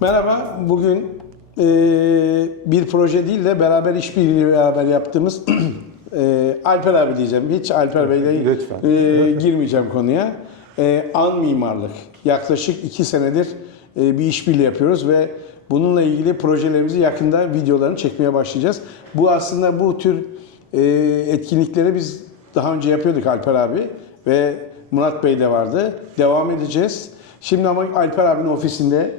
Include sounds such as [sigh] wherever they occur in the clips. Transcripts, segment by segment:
Merhaba, bugün eee, bir proje değil de beraber işbirliği beraber yaptığımız [clears throat] eee, Alper abi diyeceğim. Hiç Alper Bey'le Lütfen. eee, girmeyeceğim konuya. Eee, an mimarlık. Yaklaşık iki senedir eee, bir işbirliği yapıyoruz ve bununla ilgili projelerimizi yakında videolarını çekmeye başlayacağız. Bu aslında bu tür eee, etkinlikleri biz daha önce yapıyorduk Alper abi ve Murat Bey de vardı. Devam edeceğiz. Şimdi ama Alper abinin ofisinde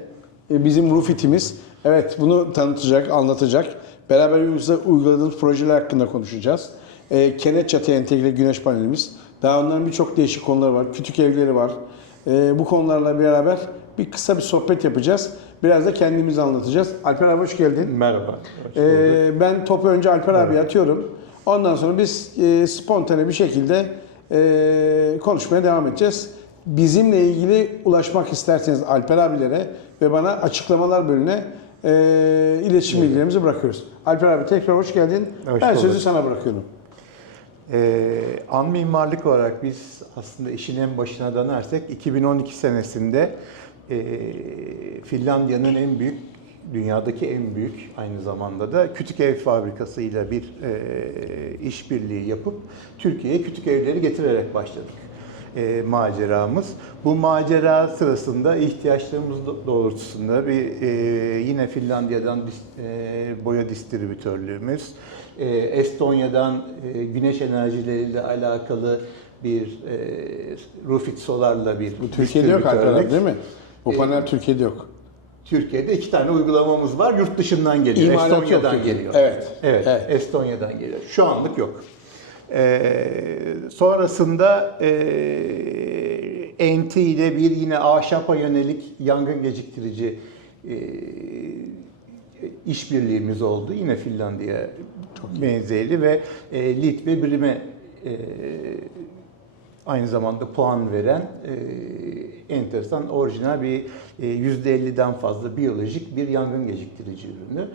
e, bizim Rufit'imiz. Evet bunu tanıtacak, anlatacak. Beraber uygula- uyguladığımız projeler hakkında konuşacağız. E, kenet çatı entegre güneş panelimiz. Daha onların birçok değişik konuları var. Kütük evleri var. E, bu konularla beraber bir kısa bir sohbet yapacağız. Biraz da kendimizi anlatacağız. Alper abi hoş geldin. Merhaba. Hoş Ee, ben topu önce Alper abi atıyorum. Ondan sonra biz e, spontane bir şekilde e, konuşmaya devam edeceğiz. Bizimle ilgili ulaşmak isterseniz Alper abilere ve bana açıklamalar bölümüne e, iletişim bilgilerimizi bırakıyoruz. Alper abi tekrar hoş geldin. Hoş ben bulduk. sözü sana bırakıyorum. Ee, an mimarlık olarak biz aslında işin en başına dönersek 2012 senesinde e, Finlandiya'nın en büyük, dünyadaki en büyük aynı zamanda da kütük ev fabrikası ile bir e, işbirliği yapıp Türkiye'ye kütük evleri getirerek başladık e, maceramız. Bu macera sırasında ihtiyaçlarımız do- doğrultusunda bir e, yine Finlandiya'dan e, boya distribütörlüğümüz, e, Estonya'dan e, güneş enerjileriyle alakalı bir e, Rufit Solar'la bir Bu Türkiye'de yok distribütörlük. değil mi? Bu E, panel Türkiye'de yok. Türkiye'de iki tane uygulamamız var. Yurt dışından geliyor. İmalat Estonya'dan geliyor. Evet. evet. Evet. Estonya'dan geliyor. Şu anlık yok. Ee, sonrasında e, NT ile bir yine ahşapa yönelik yangın geciktirici e, işbirliğimiz oldu. Yine Finlandiya benzeri ve e, lit ve birime e, aynı zamanda puan veren e, enteresan orijinal bir e, %50'den fazla biyolojik bir yangın geciktirici ürünü.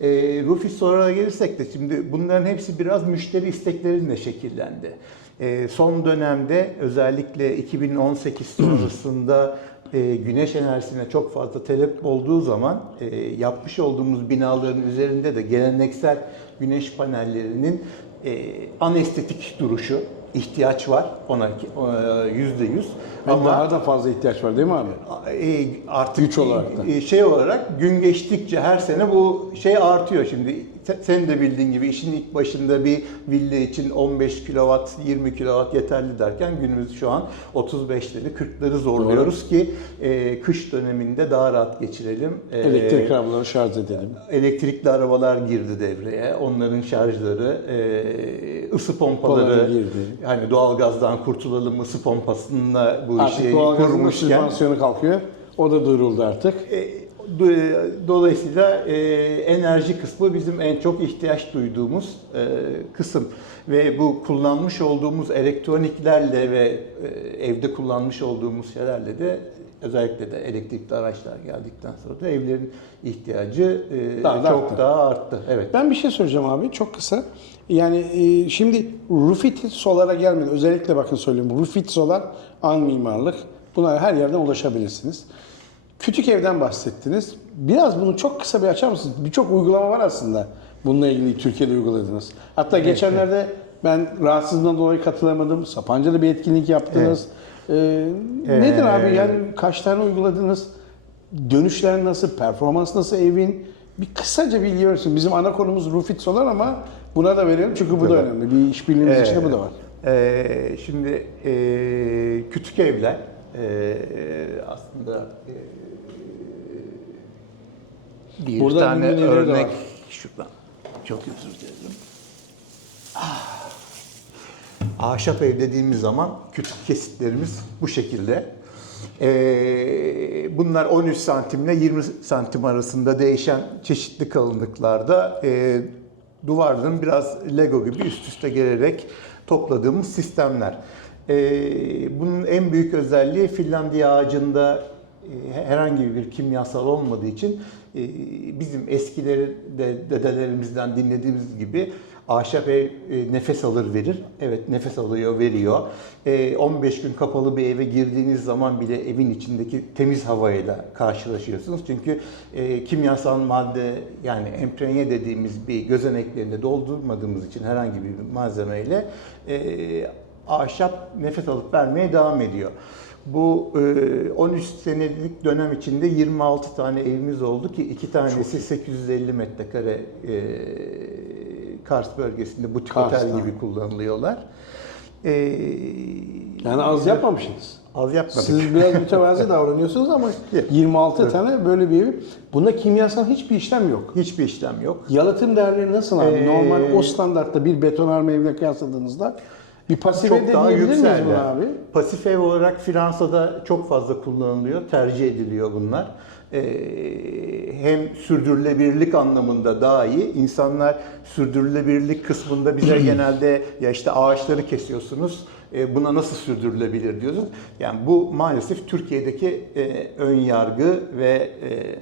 E, Rufus Solar'a gelirsek de şimdi bunların hepsi biraz müşteri istekleriyle şekillendi. E, son dönemde özellikle 2018 sonrasında [clears throat] e, güneş enerjisine çok fazla talep olduğu zaman e, yapmış olduğumuz binaların üzerinde de geleneksel güneş panellerinin e, anestetik duruşu ihtiyaç var ona e, yüzde yüz. Ama daha da fazla ihtiyaç var değil mi abi? e, artık Güç olarak da. e, şey olarak gün geçtikçe her sene bu şey artıyor şimdi. Se- Senin de bildiğin gibi işin ilk başında bir villa için 15 kW, 20 kW yeterli derken günümüz şu an 35'leri, 40'ları zorluyoruz ki e, kış döneminde daha rahat geçirelim. E, Elektrik arabaları şarj edelim. Elektrikli arabalar girdi devreye. Onların şarjları, e, ısı pompaları, girdi. hani doğalgazdan kurtulalım ısı pompasıyla bu Artık işi doğalgazın kurmuşken. sübvansiyonu kalkıyor. O da duyuruldu artık. E, Dolayısıyla e, enerji kısmı bizim en çok ihtiyaç duyduğumuz e, kısım ve bu kullanmış olduğumuz elektroniklerle ve e, evde kullanmış olduğumuz şeylerle de özellikle de elektrikli araçlar geldikten sonra da evlerin ihtiyacı e, Daha da çok arttı. daha arttı. Evet. Ben bir şey söyleyeceğim abi çok kısa. Yani e, şimdi Rufit Solar'a gelmeden özellikle bakın söylüyorum. Rufit Solar an mimarlık. Buna her yerden ulaşabilirsiniz. Kütük evden bahsettiniz. Biraz bunu çok kısa bir açar mısınız? Birçok uygulama var aslında bununla ilgili Türkiye'de uyguladınız. Hatta geçenlerde ben rahatsızlığından dolayı katılamadım. Sapanca'da bir etkinlik yaptınız. Ee, nedir abi yani kaç tane uyguladınız? Dönüşler nasıl, performans nasıl evin? Bir kısaca bilgi verirsin. Bizim ana konumuz Rufit Solar ama buna da verelim çünkü bu da önemli. Bir işbirliğimiz Evet. içinde bu da var. Ee, şimdi e, kütük evler e, aslında e, bir Burada tane örnek şuradan çok özür dilerim. Ah. Ahşap ev dediğimiz zaman kütük kesitlerimiz bu şekilde. Ee, bunlar 13 santimle 20 santim arasında değişen çeşitli kalınlıklarda e, duvarların biraz Lego gibi üst üste gelerek topladığımız sistemler. Ee, bunun en büyük özelliği Finlandiya ağacında e, herhangi bir kimyasal olmadığı için e, bizim eskileri de dedelerimizden dinlediğimiz gibi Ahşap ev e, nefes alır verir. Evet nefes alıyor, veriyor. E, 15 gün kapalı bir eve girdiğiniz zaman bile evin içindeki temiz havayla karşılaşıyorsunuz. Çünkü kimyasal madde yani emprenye dediğimiz bir gözeneklerini doldurmadığımız için herhangi bir malzemeyle ahşap nefes alıp vermeye devam ediyor. Bu e, 13 senelik dönem içinde 26 tane evimiz oldu ki iki tanesi 850 metrekare e, Kars bölgesinde butik otel Kars'ta. gibi kullanılıyorlar. E, Yani az yapmamışsınız. az yapmadık. Siz biraz mütevazi [laughs] davranıyorsunuz ama 26 tane böyle bir ev. Bunda kimyasal hiçbir işlem yok. Hiçbir işlem yok. Yalıtım değerleri nasıl abi? Ee, Normal o standartta bir betonarme evle kıyasladığınızda bir pasif çok evde daha miyiz yükseldi. buna abi? Pasif ev olarak Fransa'da çok fazla kullanılıyor, tercih ediliyor bunlar. Ee, hem sürdürülebilirlik anlamında daha iyi. İnsanlar sürdürülebilirlik kısmında bize [clears throat] genelde ya işte ağaçları kesiyorsunuz, e, buna nasıl sürdürülebilir diyoruz. Yani bu maalesef Türkiye'deki e, ön yargı ve e,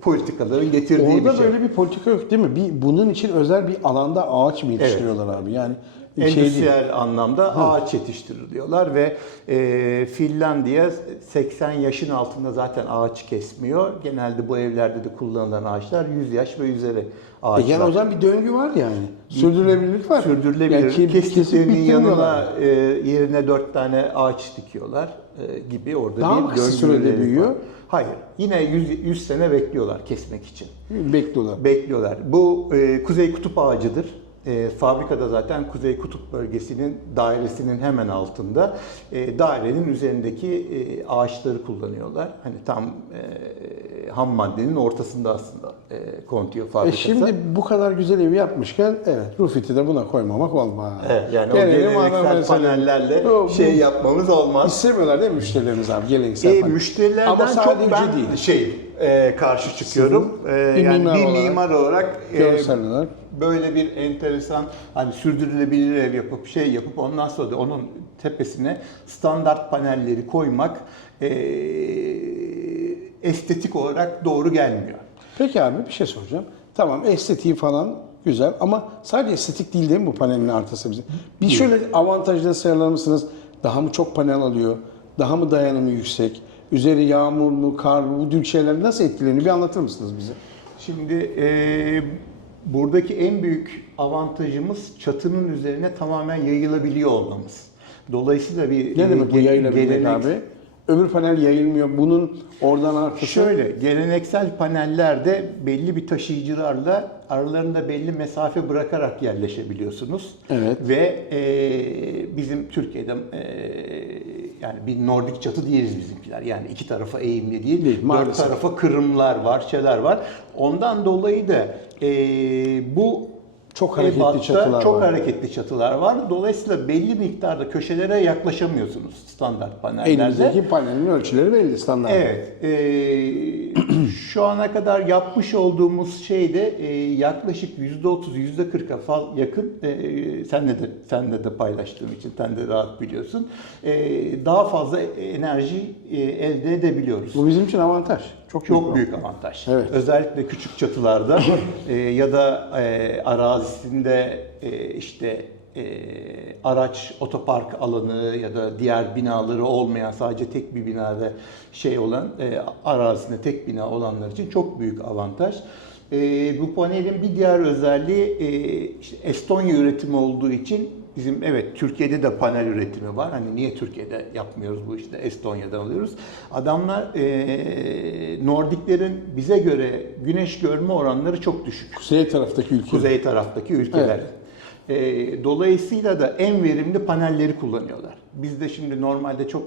politikaların getirdiği Orada bir şey. böyle bir politika yok değil mi? Bir, bunun için özel bir alanda ağaç mı yetiştiriyorlar abi? Yani şey endüstriyel anlamda ağaç yetiştiriliyorlar ve e, Finlandiya 80 yaşın altında zaten ağaç kesmiyor. Genelde bu evlerde de kullanılan ağaçlar 100 yaş ve üzeri E ağaçlar. yani o zaman bir döngü var yani. Sürdürülebilirlik var. Sürdürülebilir. Yani ki- kesip Kestiklerinin yanına e, yerine dört tane ağaç dikiyorlar e, gibi orada Daha bir döngüleri sürede var. büyüyor? Hayır. Yine 100, 100 sene bekliyorlar kesmek için. Bekliyorlar. Bekliyorlar. Bu e, Kuzey Kutup ağacıdır. E, fabrikada zaten Kuzey Kutup bölgesinin dairesinin hemen altında e, dairenin üzerindeki e, ağaçları kullanıyorlar. Hani tam e, ham maddenin ortasında aslında e, kontiyo E fabrikası. şimdi bu kadar güzel evi yapmışken evet Rufit'i de buna koymamak olmaz. Evet, yani Gelelim o geleneksel panellerle bu- şey yapmamız olmaz. İstemiyorlar değil mi müşterilerimiz abi geleneksel E, panel. müşterilerden Ama çok ben değil. şey e, karşı çıkıyorum. E, bir yani mimar bir olarak, mimar olarak e, görsel olarak. böyle bir enteresan hani sürdürülebilir ev yapıp şey yapıp ondan sonra da onun tepesine standart panelleri koymak e, estetik olarak doğru gelmiyor. Peki abi bir şey soracağım. Tamam estetiği falan güzel ama sadece estetik değil değil mi bu panelin artısı bize? Bir şöyle avantajları sayarlar mısınız? Daha mı çok panel alıyor? Daha mı dayanımı yüksek? Üzeri yağmur mu, kar mı? Bu tür şeyler nasıl etkileniyor? Bir anlatır mısınız bize? Şimdi e, buradaki en büyük avantajımız çatının üzerine tamamen yayılabiliyor olmamız. Dolayısıyla bir Ne demek bu yayılabilmek gelenek- abi? Öbür panel yayılmıyor. Bunun oradan artısı... Şöyle, geleneksel panellerde belli bir taşıyıcılarla aralarında belli mesafe bırakarak yerleşebiliyorsunuz. Evet. Ve e, bizim Türkiye'de e, yani bir Nordik çatı değiliz bizimkiler. Yani iki tarafa eğimli değil, Değil, dört maalesef. tarafa kırımlar var, şeyler var. Ondan dolayı da e, bu Çok hareketli ebatta çatılar çok var. hareketli çatılar var. Dolayısıyla belli miktarda köşelere yaklaşamıyorsunuz standart panellerde. Elinizdeki panelin ölçüleri belli standart. Evet. eee, [clears throat] şu ana kadar yapmış olduğumuz şeyde eee, yaklaşık %30, %40'a fal yakın eee senle de senle de paylaştığım için sen de rahat biliyorsun. Eee, daha fazla enerji eee, elde edebiliyoruz. Bu bizim için avantaj. Çok, Çok büyük. avantaj. Evet. Özellikle küçük çatılarda [laughs] e, ya da e, arazisinde e, işte e, araç otopark alanı ya da diğer binaları olmayan sadece tek bir binada şey olan e, arazisinde tek bina olanlar için çok büyük avantaj. E, bu panelin bir diğer özelliği e, işte Estonya üretimi olduğu için bizim evet Türkiye'de de panel üretimi var. Hani niye Türkiye'de yapmıyoruz bu işte Estonya'dan alıyoruz. Adamlar e, Nordiklerin bize göre güneş görme oranları çok düşük. Kuzey taraftaki ülke. Kuzey taraftaki ülkeler. E, dolayısıyla da en verimli panelleri kullanıyorlar. Bizde şimdi normalde çok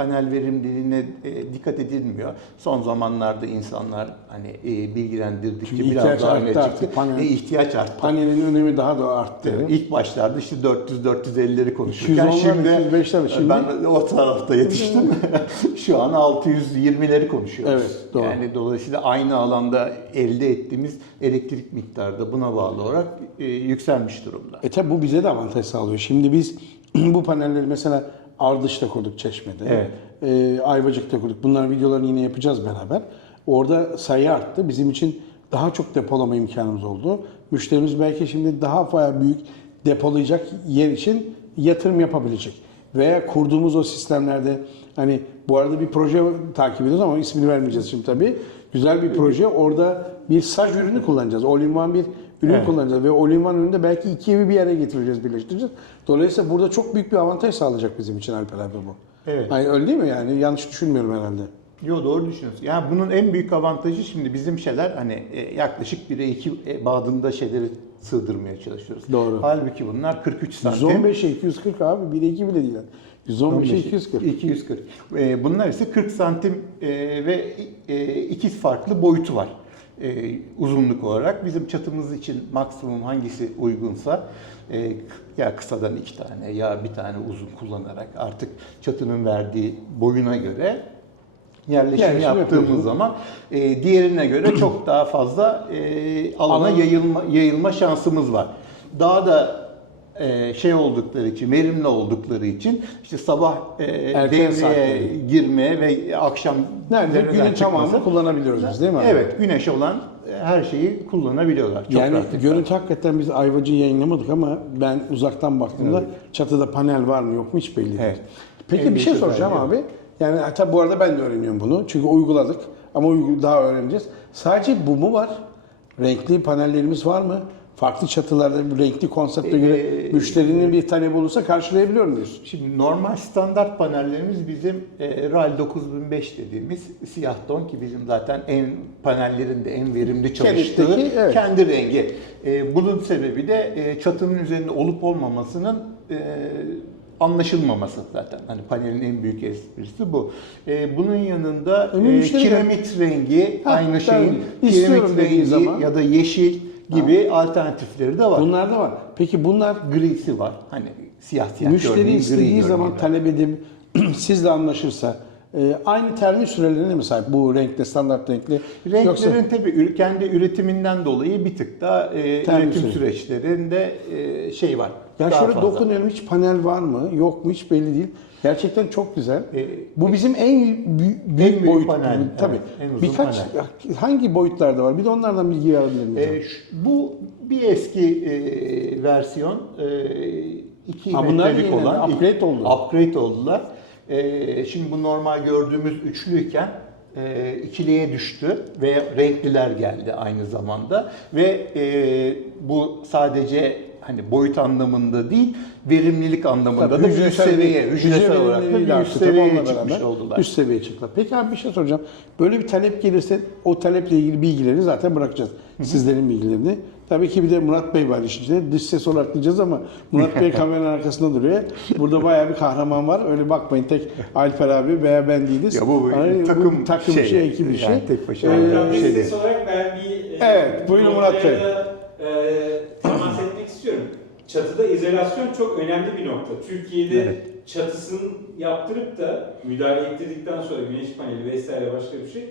panel verimliliğine e, dikkat edilmiyor. Son zamanlarda insanlar hani e, bilgilendirdikçe Çünkü biraz daha öne çıktı. panel- E, ihtiyaç arttı. Panelin önemi daha da arttı. Evet, İlk başlarda işte 400-450'leri konuşurken 210'lar, şimdi 205'ler, şimdi- ben o tarafta yetiştim. [laughs] Şu an 620'leri konuşuyoruz. Evet, doğru. Yani dolayısıyla aynı alanda elde ettiğimiz elektrik miktarı da buna bağlı olarak e, yükselmiş durumda. E tabi bu bize de avantaj sağlıyor. Şimdi biz [clears throat] bu panelleri mesela Ardış'ta kurduk Çeşme'de. Evet. E, Ayvacık'ta kurduk. Bunların videolarını yine yapacağız beraber. Orada sayı arttı. Bizim için daha çok depolama imkanımız oldu. Müşterimiz belki şimdi daha büyük depolayacak yer için yatırım yapabilecek. Veya kurduğumuz o sistemlerde hani bu arada bir proje takip ediyoruz ama ismini vermeyeceğiz şimdi tabii. Güzel bir proje. Orada bir saj ürünü kullanacağız. All-in-one bir ürün Evet. kullanacağız ve all-in-one üründe belki iki evi bir yere getireceğiz, birleştireceğiz. Dolayısıyla burada çok büyük bir avantaj sağlayacak bizim için Alper abi bu. Evet. Hani öyle değil mi yani? Yanlış düşünmüyorum herhalde. Yo doğru düşünüyorsun. Yani bunun en büyük avantajı şimdi bizim şeyler hani e, yaklaşık 1'e 2 e, bağında şeyleri sığdırmaya çalışıyoruz. Doğru. Halbuki bunlar 43 santim. 115'e 240 abi. 1'e 2 bile değil. yani. 115'e 240. 240. E, bunlar ise 40 santim e, ve iki farklı boyutu var e, uzunluk olarak. Bizim çatımız için maksimum hangisi uygunsa e, ya kısadan iki tane ya bir tane uzun kullanarak artık çatının verdiği boyuna göre yerleşim, Yerleşim yaptığımız yapıyorsunuz. zaman e, diğerine göre çok daha fazla e, alana Alan- yayılma, yayılma şansımız var. Daha da e, şey oldukları için, verimli oldukları için işte sabah e, Erken devreye saatleri. girmeye ve akşam Nerede? Günün tamamını kullanabiliyoruz biz değil mi abi? Evet, güneş olan e, her şeyi kullanabiliyorlar. Çok yani pratik. görüntü hakikaten biz Ayvacı'yı yayınlamadık ama ben uzaktan baktığımda çatıda panel var mı yok mu hiç belli değil. Evet. Peki En bir şey büyük soracağım özelliği. abi. Yani hatta bu arada ben de öğreniyorum bunu. Çünkü uyguladık ama uygu- daha öğreneceğiz. Sadece bu mu var? Renkli panellerimiz var mı? Farklı çatılarda bu renkli konsepte göre Ee, müşterinin bir talebi olursa karşılayabiliyor muyuz? Şimdi normal standart panellerimiz bizim e, RAL 9005 dediğimiz siyah ton ki bizim zaten en panellerinde en verimli çalıştığı evet. kendi rengi. E, bunun sebebi de e, çatının üzerinde olup olmamasının e, anlaşılmaması zaten. Hani panelin en büyük esprisi bu. E, bunun yanında e, de- kiremit rengi Ha, aynı şeyin kiremit rengi zaman- ya da yeşil gibi alternatifleri de var. Bunlar da var. Peki bunlar grisi var. Hani siyah siyah Müşteri görmeyin, gri istediği zaman talep edip [clears throat] sizle anlaşırsa e, aynı termin sürelerine mi sahip bu renkli, standart renkli? Renklerin Yoksa tabii kendi üretiminden dolayı bir tık daha e, Termin üretim süreci. süreçlerinde e, şey var. ya daha şöyle fazla. dokunuyorum hiç panel var mı yok mu hiç belli değil. Gerçekten çok güzel. E, bu bizim en büyük, büyük, büyük boyut. panel, Tabii. evet, en uzun Birkaç hangi boyutlarda var? Bir de onlardan bilgi alabilir miyiz? E, bu bir eski e, versiyon. E, 2 Ha, metrelik olan. upgrade oldu. Upgrade oldular. E, şimdi bu normal gördüğümüz üçlüyken e, ikiliye düştü ve renkliler geldi aynı zamanda ve e, bu sadece hani boyut anlamında değil verimlilik anlamında Tabii, da bir üst hücresel olarak da bir üst seviyeye çıkmış oldular. Üst seviyeye çıktılar. Peki abi bir şey soracağım. Böyle bir talep gelirse o taleple ilgili bilgileri zaten bırakacağız. Sizlerin bilgilerini. Tabii ki bir de Murat Bey var işin içinde. Dış ses olarak diyeceğiz ama Murat Bey [laughs] kameranın arkasında duruyor. Burada bayağı bir kahraman var. Öyle bakmayın tek Alper abi veya ben değiliz. Ya bu Hani takım takım şey, şey, ekip işi. yani tek başına Ee, bir şey ses değil. olarak ben bir e, Evet, buyurun Murat Bey. da, e. Çatıda izolasyon çok önemli bir nokta. Türkiye'de Evet. çatısını yaptırıp da müdahale ettirdikten sonra güneş paneli vesaire başka bir şey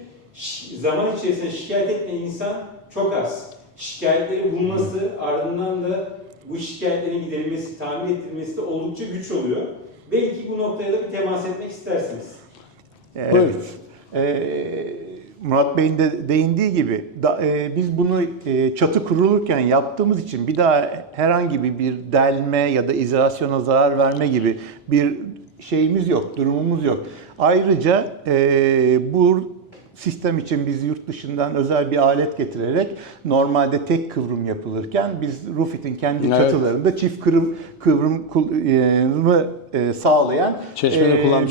zaman içerisinde şikayet etmeyen insan çok az. Şikayetleri bulması ardından da bu şikayetlerin giderilmesi, tahmin ettirilmesi de oldukça güç oluyor. Belki bu noktaya da bir temas etmek istersiniz. Evet. Buyurun. Ee, Murat Bey'in de değindiği gibi da, e, biz bunu e, çatı kurulurken yaptığımız için bir daha herhangi bir, bir delme ya da izolasyona zarar verme gibi bir şeyimiz yok, durumumuz yok. Ayrıca e, bu sistem için biz yurt dışından özel bir alet getirerek normalde tek kıvrım yapılırken biz Rufit'in kendi Evet. çatılarında çift kıvrım kıvrım kıvrımı e, sağlayan Çeşmede e,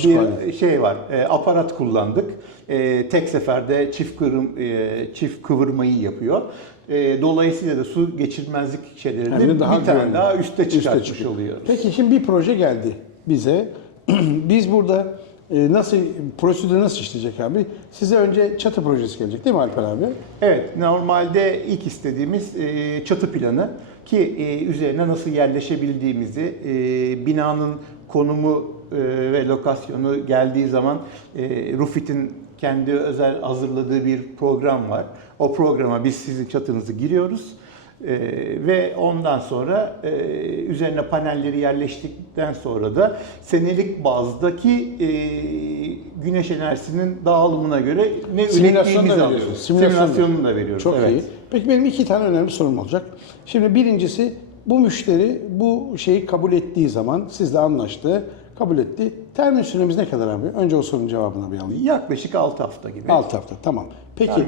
bir şey var. e, aparat kullandık. E, tek seferde çift kıvrım e, çift kıvırmayı yapıyor. E, dolayısıyla da su geçirmezlik şeylerini de daha bir tane güvenli. daha üste Üste çıkartmış çıkıyor. oluyoruz. Peki şimdi bir proje geldi bize. [clears throat] Biz burada e, nasıl prosedür nasıl işleyecek abi? Size önce çatı projesi gelecek değil mi Alper abi? Evet, normalde ilk istediğimiz e, çatı planı ki e, üzerine nasıl yerleşebildiğimizi, e, binanın konumu e, ve lokasyonu geldiği zaman e, Rufit'in kendi özel hazırladığı bir program var. O programa biz sizin çatınızı giriyoruz. E, ve ondan sonra e, üzerine panelleri yerleştikten sonra da senelik bazdaki e, güneş enerjisinin dağılımına göre ne Simülasyon da ürettiğimizi veriyorsunuz. alıyoruz. Simülasyon da. Simülasyonunu da veriyoruz. Çok evet. iyi. Peki benim iki tane önemli sorum olacak. Şimdi birincisi bu müşteri bu şeyi kabul ettiği zaman sizle anlaştı, kabul etti. Termin süremiz ne kadar abi? Önce o sorunun cevabını bir alayım. Yaklaşık 6 hafta gibi. 6 hafta tamam. Peki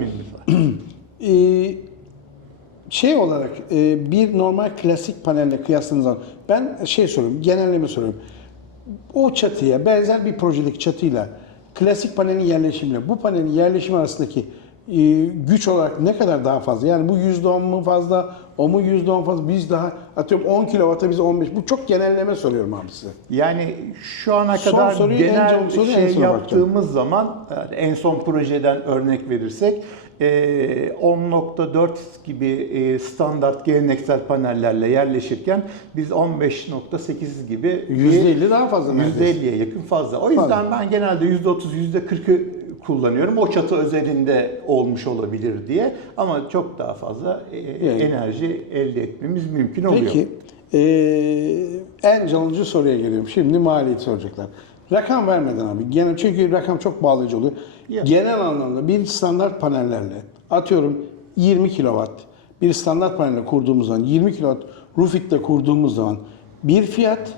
[clears throat] e, şey olarak e, bir normal klasik panelle kıyasladığınız zaman ben şey soruyorum, genelleme soruyorum. O çatıya benzer bir projedeki çatıyla klasik panelin yerleşimiyle bu panelin yerleşimi arasındaki güç olarak ne kadar daha fazla? Yani bu %10 mu fazla, o mu %10 fazla? Biz daha atıyorum 10 kW'a biz 15. Bu çok genelleme soruyorum abi size. Yani şu ana Son kadar en genel son soruyu en şey sona yaptığımız zaman en son projeden örnek verirsek e, 10.4 gibi e, standart geleneksel panellerle yerleşirken biz 15.8 gibi %50 daha fazla neredeyse. %50'ye yakın fazla. O yüzden ben genelde %30, %40'ı kullanıyorum. O çatı özelinde olmuş olabilir diye. Ama çok daha fazla e, Yani. enerji elde etmemiz mümkün oluyor. Peki eee en canlıcı soruya geliyorum. Şimdi maliyeti soracaklar. Rakam vermeden abi. Genel, çünkü rakam çok bağlayıcı oluyor. Ya. Genel anlamda bir standart panellerle atıyorum 20 kW bir standart panelle kurduğumuz zaman 20 kW Roofit'te kurduğumuz zaman bir fiyat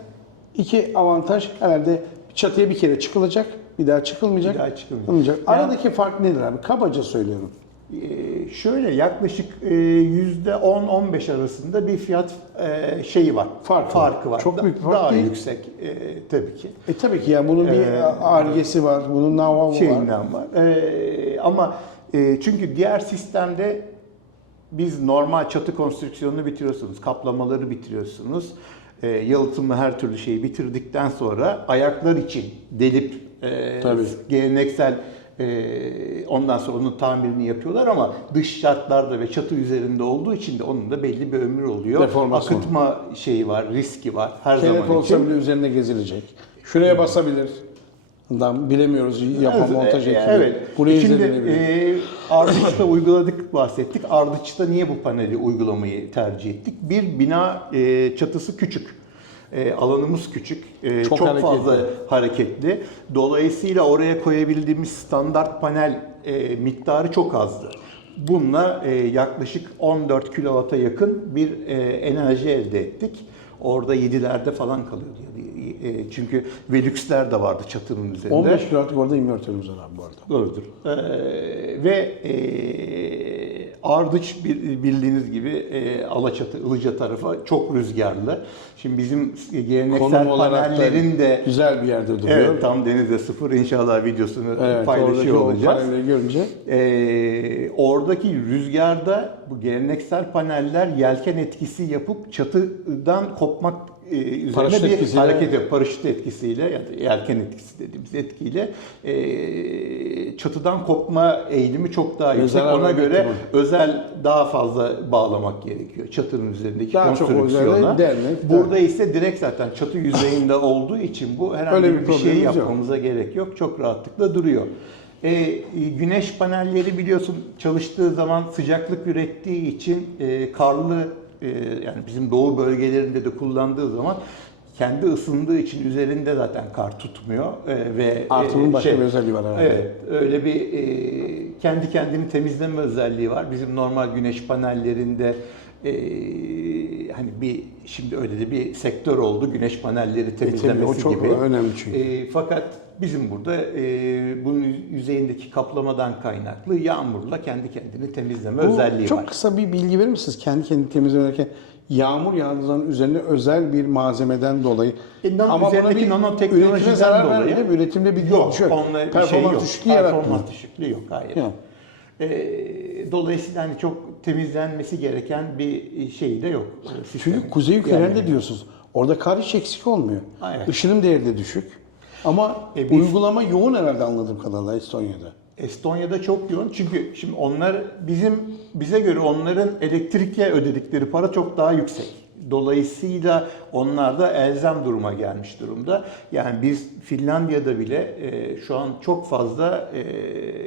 iki avantaj herhalde çatıya bir kere çıkılacak bir daha çıkılmayacak. Bir daha çıkılmayacak. Olmayacak. Yani- Aradaki fark nedir abi? Kabaca söylüyorum. Ee, şöyle yaklaşık e, yüzde 10-15 arasında bir fiyat e, şeyi var. Farkı var. farkı var. Çok Da- büyük bir fark Daha değil. yüksek e, tabii ki. E tabii ki ya bunun bir Ee, argesi var, bunun navamı var. Şeyinden var. Ee, ama e, çünkü diğer sistemde biz normal çatı konstrüksiyonunu bitiriyorsunuz, kaplamaları bitiriyorsunuz. E, yalıtımı her türlü şeyi bitirdikten sonra ayaklar için delip e, Tabii. geleneksel e, ondan sonra onun tamirini yapıyorlar ama dış şartlarda ve çatı üzerinde olduğu için de onun da belli bir ömrü oluyor. Deformasyon. Akıtma şeyi var, riski var her Kelep zaman olsa için. bile üzerine gezilecek. Şuraya basabilir. Adam bilemiyoruz yapan Evet, montaj ekibi. Evet. Buraya Şimdi e, Ardıç'ta uyguladık bahsettik. Ardıç'ta niye bu paneli uygulamayı tercih ettik? Bir bina e, çatısı küçük. E, alanımız küçük. E, Çok çok, hareketli. fazla hareketli. Dolayısıyla oraya koyabildiğimiz standart panel e, miktarı çok azdı. Bununla e, yaklaşık 14 kW'a yakın bir e, enerji elde ettik. Orada 7'lerde falan kalıyordu. E, çünkü Velux'ler de vardı çatının üzerinde. 15 kW'lık orada invertörümüz var abi bu arada. Doğrudur. Ee, ve e, Ardıç bil- bildiğiniz gibi e, Alaçatı, Ilıca tarafı çok rüzgarlı. Şimdi bizim geleneksel panellerin de güzel bir yerde duruyor. evet tam denize sıfır inşallah videosunu Evet, paylaşıyor olacağız. görünce Ee, oradaki rüzgarda bu geleneksel paneller yelken etkisi yapıp çatıdan kopmak e, üzerine Paraşüt bir etkisiyle- hareket yapıyor. Paraşüt etkisiyle ya da yelken etkisi dediğimiz etkiyle e, çatıdan kopma eğilimi çok daha yüksek. Ona göre gibi. özel daha fazla bağlamak gerekiyor çatının üzerindeki Daha konstrüksiyona. delmek, Burada ise direkt zaten çatı yüzeyinde olduğu için bu herhangi Öyle bir bir, şey problemimiz yok. yapmamıza gerek yok. Çok rahatlıkla duruyor. E, güneş panelleri biliyorsun çalıştığı zaman sıcaklık ürettiği için e, karlı e, yani bizim doğu bölgelerinde de kullandığı zaman kendi ısındığı için üzerinde zaten kar tutmuyor e, ve Artının başka bir özelliği var herhalde. Evet, öyle bir e, kendi kendini temizleme özelliği var. Bizim normal güneş panellerinde e, hani bir şimdi öyle de bir sektör oldu güneş panelleri temizlemesi o çok gibi. önemli çünkü. E, fakat bizim burada e, bunun yüzeyindeki kaplamadan kaynaklı yağmurla kendi kendini temizleme Bu özelliği çok var. kısa bir bilgi verir misiniz? Kendi kendini temizlerken yağmur yağdığı zaman üzerine özel bir malzemeden dolayı. E, nan- üzerindeki nanoteknolojiden üretime zarar dolayı- değil mi? Üretimde bir Yok, düşük. onunla bir Performans şey yok. düşüklüğü. Performans düşüklüğü yok, hayır. Yok. E, dolayısıyla hani çok temizlenmesi gereken bir şey de yok. e. Çünkü kuzey ülkelerde Yani- diyorsunuz. Orada kar hiç eksik olmuyor. Aynen. Işınım değeri de düşük. Ama E biz- uygulama yoğun herhalde anladığım kadarıyla Estonya'da. Estonya'da çok yoğun çünkü şimdi onlar bizim bize göre onların elektrike ödedikleri para çok daha yüksek. Dolayısıyla onlar da elzem duruma gelmiş durumda. Yani biz Finlandiya'da bile e, şu an çok fazla e,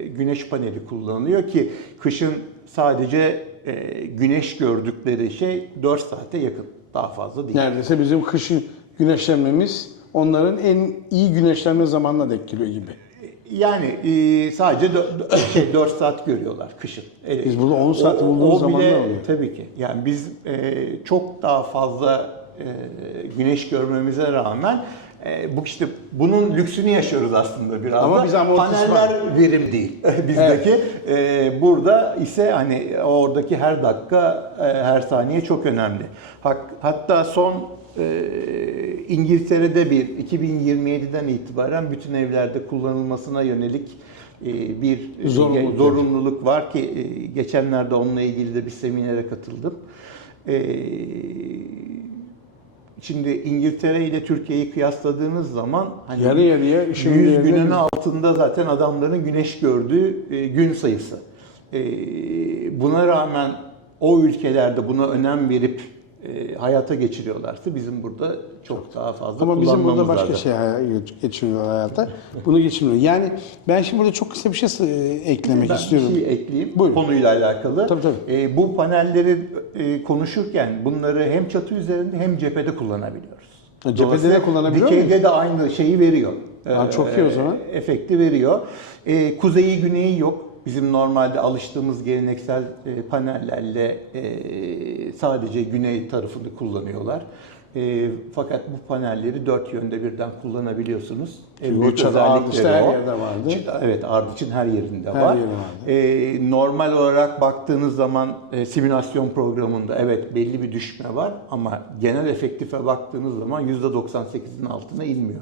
güneş paneli kullanılıyor ki kışın sadece e, güneş gördükleri şey 4 saate yakın. Daha fazla değil. Neredeyse bizim kışın güneşlenmemiz onların en iyi güneşlenme zamanına denk geliyor gibi. Yani e, sadece 4, şey, 4 saat görüyorlar kışın. Evet. Biz burada 10 saati O- bulduğumuz zamanlar bile- oluyor. Tabii ki. Yani biz e, çok daha fazla e, güneş görmemize rağmen e, bu işte bunun lüksünü yaşıyoruz aslında biraz Ama da. biz. Paneller verim değil [laughs] bizdeki. E, burada ise hani oradaki her dakika, e, her saniye çok önemli. Hak- Hatta son e, İngiltere'de bir 2027'den itibaren bütün evlerde kullanılmasına yönelik e, bir Zorunluluk. zorunluluk var ki e, geçenlerde onunla ilgili de bir seminere katıldım. E, Şimdi İngiltere ile Türkiye'yi kıyasladığınız zaman hani Yarı yarıya ışığın 100 değerleri- günün altında zaten adamların güneş gördüğü e, gün sayısı. E, buna rağmen o ülkelerde buna önem verip e, hayata geçiriyorlarsa bizim burada çok daha fazla Ama bizim burada başka lazım. şey geçiriyor hayata. Bunu geçirmiyor. Yani ben şimdi burada çok kısa bir şey e, eklemek Ben istiyorum. bir şey ekleyeyim Buyurun. konuyla alakalı. Tabii, tabii. E, bu panelleri e, konuşurken bunları hem çatı üzerinde hem cephede kullanabiliyoruz. Ha, cephede de kullanabiliyor Dikeyde muyuz? de aynı şeyi veriyor. Ha, çok iyi o zaman. Efekti veriyor. E, kuzeyi güneyi yok. Bizim normalde alıştığımız geleneksel e, panellerle e, sadece güney tarafını kullanıyorlar. E, fakat bu panelleri dört yönde birden kullanabiliyorsunuz. En büyük özellikleri her yerde vardı. Evet, Ardıç'ın her yerinde Her var. vardı. Ee, normal olarak baktığınız zaman e, simülasyon programında evet belli bir düşme var ama genel efektife baktığınız zaman %98'in altına inmiyor.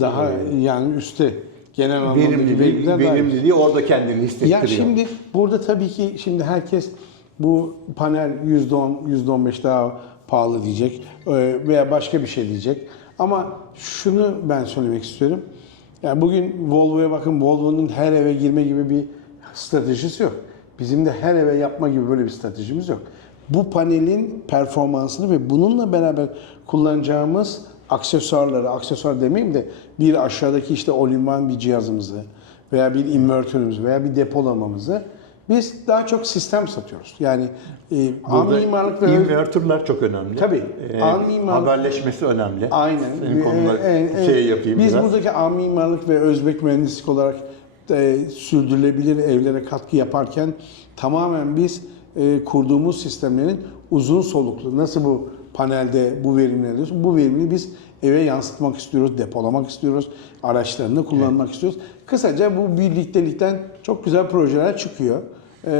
Daha yani üstte genel anlamda daha yüksek. verimliliği orada kendini hissettiriyor. Ya şimdi burada tabii ki şimdi herkes bu panel %10, %15 daha pahalı diyecek e, veya başka bir şey diyecek. Ama şunu ben söylemek istiyorum. Yani bugün Volvo'ya bakın Volvo'nun her eve girme gibi bir stratejisi yok. Bizim de her eve yapma gibi böyle bir stratejimiz yok. Bu panelin performansını ve bununla beraber kullanacağımız aksesuarları, aksesuar demeyeyim de bir aşağıdaki işte all-in-one bir cihazımızı veya bir invertörümüzü veya bir depolamamızı biz daha çok sistem satıyoruz. Yani e, an mimarlık ve invertörler çok önemli. Tabii. Ee, An mimarlık- haberleşmesi önemli. Aynen. Senin konuda Ee, e, e, şey yapayım Biz biraz. buradaki am mimarlık ve özbek mühendislik olarak e, sürdürülebilir evlere katkı yaparken tamamen biz e, kurduğumuz sistemlerin uzun soluklu nasıl bu panelde bu verimleri alıyoruz, bu verimini biz eve yansıtmak istiyoruz, depolamak istiyoruz, araçlarında kullanmak istiyoruz. Kısaca bu birliktelikten çok güzel projeler çıkıyor. E,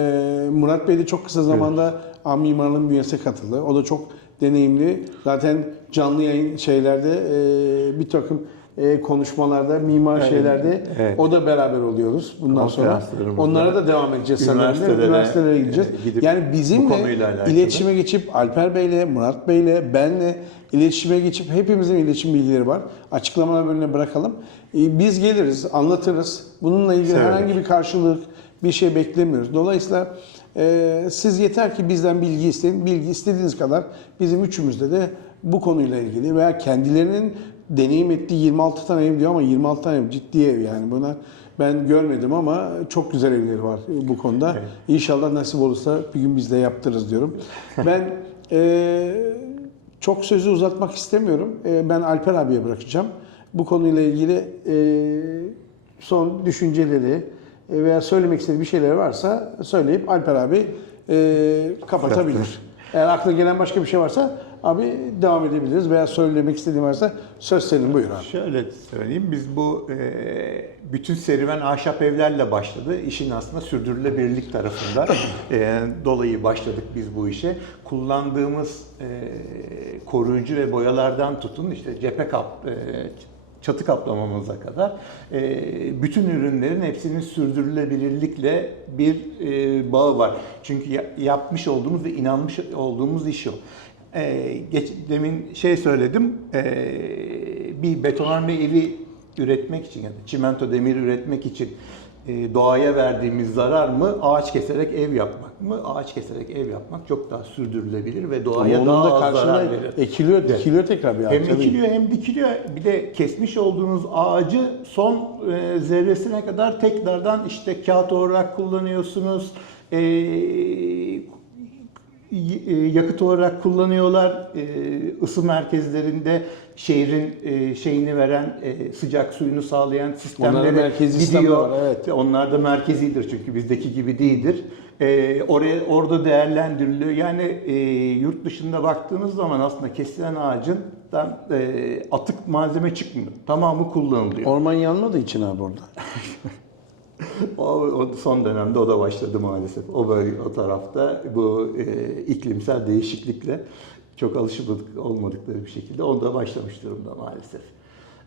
Murat Bey de çok kısa zamanda am mimarlığın bünyesine katıldı. O da çok deneyimli. Zaten canlı yayın şeylerde e, bir takım e, konuşmalarda, mimar Evet, şeylerde evet. o da beraber oluyoruz bundan sonra. Onlara da devam edeceğiz sanırım. üniversitelere, Üniversitelere gideceğiz. e, gidip yani bizimle iletişime geçip Alper Bey'le, Murat Bey'le, benle iletişime geçip hepimizin iletişim bilgileri var. Açıklamalar bölümüne bırakalım. E, Biz geliriz, anlatırız. Bununla ilgili Seve herhangi bir karşılık, bir şey beklemiyoruz. Dolayısıyla e, siz yeter ki bizden bilgi isteyin. Bilgi istediğiniz kadar bizim üçümüzde de bu konuyla ilgili veya kendilerinin deneyim ettiği 26 tane ev diyor ama 26 tane ev ciddi ev yani bunlar ben görmedim ama çok güzel evleri var bu konuda. Evet. İnşallah nasip olursa bir gün biz de yaptırırız diyorum. Ben e, çok sözü uzatmak istemiyorum. E, ben Alper abiye bırakacağım. Bu konuyla ilgili e, son düşünceleri e, veya söylemek istediği bir şeyler varsa söyleyip Alper abi e, kapatabilir. Eğer aklına gelen başka bir şey varsa abi devam edebiliriz veya söylemek istediğin varsa söz senin buyur abi. Şöyle söyleyeyim, biz bu e, bütün serüven ahşap evlerle başladı. İşin aslında sürdürülebilirlik tarafında e, dolayı başladık biz bu işe. Kullandığımız e, koruyucu ve boyalardan tutun işte cephe kap, e, çatı kaplamamıza kadar e, bütün ürünlerin hepsinin sürdürülebilirlikle bir e, bağı var. Çünkü ya- yapmış olduğumuz ve inanmış olduğumuz iş o. E, geç, demin şey söyledim, e, bir betonarme evi üretmek için yani çimento demir üretmek için e, doğaya verdiğimiz zarar mı? Ağaç keserek ev yapmak mı? Ağaç keserek ev yapmak çok daha sürdürülebilir ve doğaya Ama daha da az zarar verir. ekiliyor, dikiliyor tekrar bir Hem ağaç. tabii. ekiliyor hem dikiliyor. Bir de kesmiş olduğunuz ağacı son e, zerresine kadar tekrardan işte kağıt olarak kullanıyorsunuz. E, yakıt olarak kullanıyorlar. E, ısı merkezlerinde şehrin e, şeyini veren, e, sıcak suyunu sağlayan sistemlere merkezi gidiyor. var, evet. Onlar da merkezidir çünkü bizdeki gibi değildir. E, oraya orada değerlendiriliyor. Yani e, yurt dışında baktığınız zaman aslında kesilen ağacından e, atık malzeme çıkmıyor. Tamamı kullanılıyor. Orman yanmadığı için abi orada. [laughs] O, o son dönemde o da başladı maalesef. O bölge, o tarafta bu e, iklimsel değişiklikle çok alışılmadık olmadıkları bir şekilde o da başlamış durumda maalesef.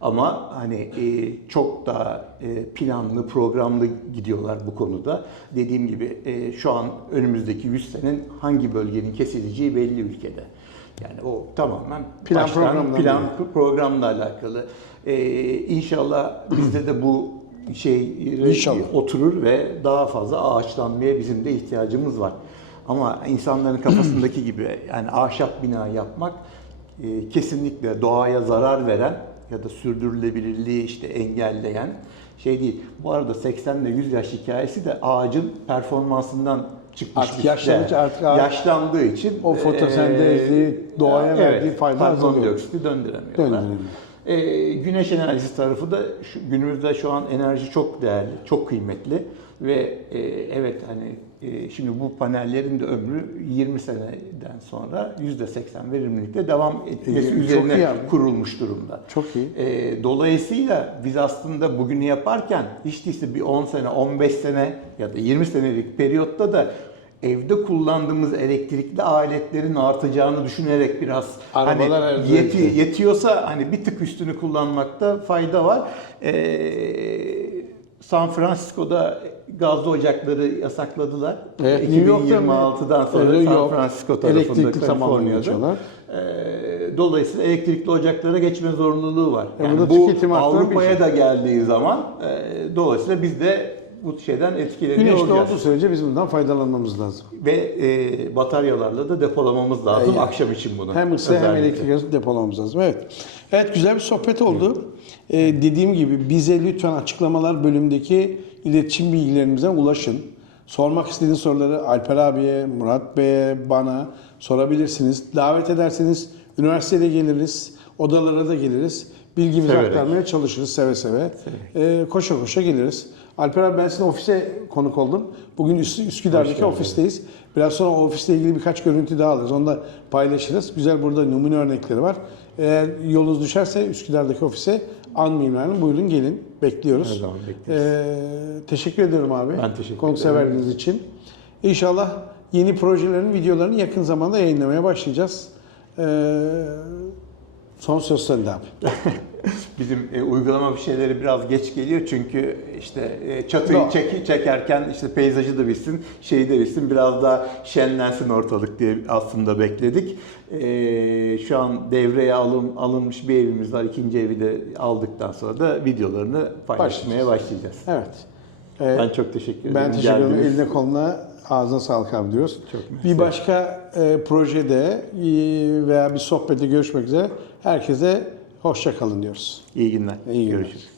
Ama hani e, çok daha e, planlı, programlı gidiyorlar bu konuda. Dediğim gibi e, şu an önümüzdeki 100 senenin hangi bölgenin kesileceği belli ülkede. Yani o tamamen Plan baştan programdan plan değil. programla alakalı. Ee, inşallah bizde de bu şey İnşallah. oturur ve daha fazla ağaçlanmaya bizim de ihtiyacımız var. Ama insanların kafasındaki [clears throat] gibi yani ahşap bina yapmak e, kesinlikle doğaya zarar veren ya da sürdürülebilirliği işte engelleyen şey değil. Bu arada 80 ile 100 yaş hikayesi de ağacın performansından çıkmış Artık yaşlanınca artık ağaç- yaşlandığı için O fotosentezli doğaya verdiği fayda azalıyor. döndüremiyorlar. Döndüremiyor. Ee, güneş enerjisi tarafı da şu, günümüzde şu an enerji çok değerli, çok kıymetli ve e, evet hani e, şimdi bu panellerin de ömrü 20 seneden sonra %80 verimlilikte devam etmesi çok üzerine kurulmuş durumda. Çok iyi. E, dolayısıyla biz aslında bugünü yaparken hiç değilse bir 10 sene, 15 sene ya da 20 senelik periyotta da evde kullandığımız elektrikli aletlerin artacağını düşünerek biraz Arabalar hani yeti, yetiyorsa hani bir tık üstünü kullanmakta fayda var. Ee, San Francisco'da gazlı ocakları yasakladılar. Evet, New York'ta mı? 2026'dan sonra Öyle San yok. Francisco tarafında Kaliforniya'da. Ee, dolayısıyla elektrikli ocaklara geçme zorunluluğu var. E, Yani bu Avrupa'ya şey. da geldiği zaman e, dolayısıyla biz de bu şeyden etkileniyor Güneşli olacağız. olduğu sürece biz bundan faydalanmamız lazım. Ve e, bataryalarla da depolamamız lazım E, akşam için bunu. Hem ısı hem özellikle. elektrik arası depolamamız lazım. Evet. Evet güzel bir sohbet oldu. Ee, dediğim gibi bize lütfen açıklamalar bölümündeki iletişim bilgilerimizden ulaşın. Sormak istediğiniz soruları Alper abiye, Murat Bey'e, bana sorabilirsiniz. Davet ederseniz üniversitede geliriz, odalara da geliriz. Bilgimizi Severek. aktarmaya çalışırız seve seve. Ee, koşa koşa geliriz. Alper abi ben sizin ofise konuk oldum. Bugün Üs- Üsküdar'daki ofisteyiz. Biraz sonra o ofisle ilgili birkaç görüntü daha alırız. Onu da paylaşırız. Güzel burada numune örnekleri var. Eğer yolunuz düşerse Üsküdar'daki ofise An Mimarı'nın buyurun gelin. Bekliyoruz. Her zaman bekleriz. Ee, teşekkür ediyorum abi. Ben teşekkür Konukseverliğiniz için. İnşallah yeni projelerin videolarını yakın zamanda yayınlamaya başlayacağız. Ee, son söz sende abi. [laughs] Bizim e, uygulama bir şeyleri biraz geç geliyor çünkü işte e, çatıyı çek, çekerken işte peyzajı da bitsin, şeyi de bitsin, biraz daha şenlensin ortalık diye aslında bekledik. E, şu an devreye alın, alınmış bir evimiz var. İkinci evi de aldıktan sonra da videolarını paylaşmaya başlayacağız. Evet. Ee, Ben çok teşekkür ederim. Ben teşekkür ederim. Geldiniz. Eline koluna ağzına sağlık abi diyoruz. Çok mersi. bir başka e, projede e, veya bir sohbette görüşmek üzere. Herkese hoşça kalın diyoruz. İyi günler. İyi günler. Görüşürüz.